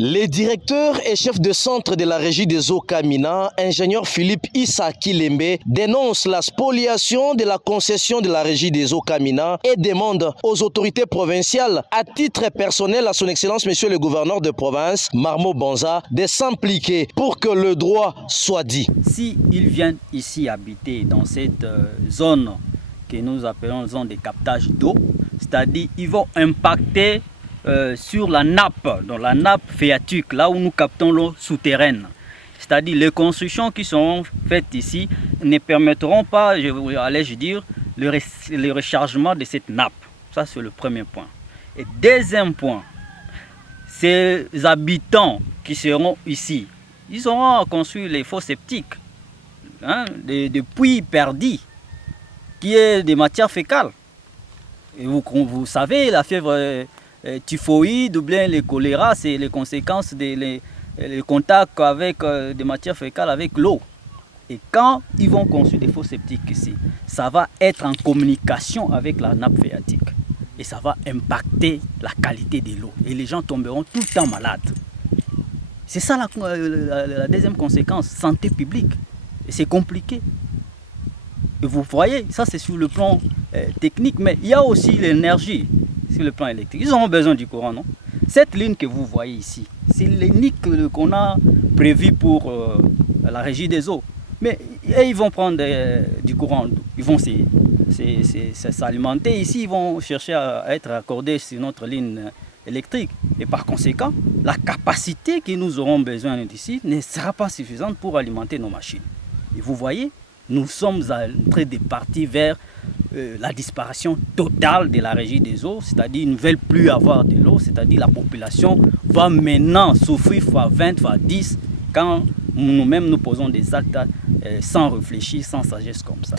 Le directeur et chef de centre de la régie des eaux Kamina, ingénieur Philippe Issa Kilembe, dénonce la spoliation de la concession de la régie des eaux Kamina et demande aux autorités provinciales, à titre personnel à son excellence monsieur le gouverneur de province, Marmo Banza, de s'impliquer pour que le droit soit dit. Si ils viennent ici habiter dans cette zone que nous appelons zone de captage d'eau, c'est-à-dire ils vont impacter sur la nappe, dans la nappe phréatique, là où nous captons l'eau souterraine. C'est-à-dire les constructions qui seront faites ici ne permettront pas, allais-je dire, le rechargement de cette nappe. Ça, c'est le premier point. Et deuxième point, ces habitants qui seront ici, ils auront à construire les fosses septiques, des puits perdus, qui est des matières fécales. Et vous savez, la fièvre typhoïde ou bien le choléra, c'est les conséquences des contacts avec des matières fécales avec l'eau. Et quand ils vont construire des fosses septiques ici, ça va être en communication avec la nappe phréatique. Et ça va impacter la qualité de l'eau. Et les gens tomberont tout le temps malades. C'est ça la deuxième conséquence, santé publique. Et c'est compliqué. Et vous voyez, ça c'est sur le plan technique, mais il y a aussi l'énergie sur le plan électrique. Ils auront besoin du courant, non? Cette ligne que vous voyez ici, c'est l'unique qu'on a prévue pour la régie des eaux. Mais ils vont prendre du courant, ils vont s'alimenter ici, ils vont chercher à être accordés sur notre ligne électrique. Et par conséquent, la capacité que nous aurons besoin d'ici ne sera pas suffisante pour alimenter nos machines. Et vous voyez, nous sommes en train de partir vers la disparition totale de la régie des eaux, c'est-à-dire ils ne veulent plus avoir de l'eau, c'est-à-dire la population va maintenant souffrir fois 20, fois 10 quand nous-mêmes nous posons des actes sans réfléchir, sans sagesse comme ça.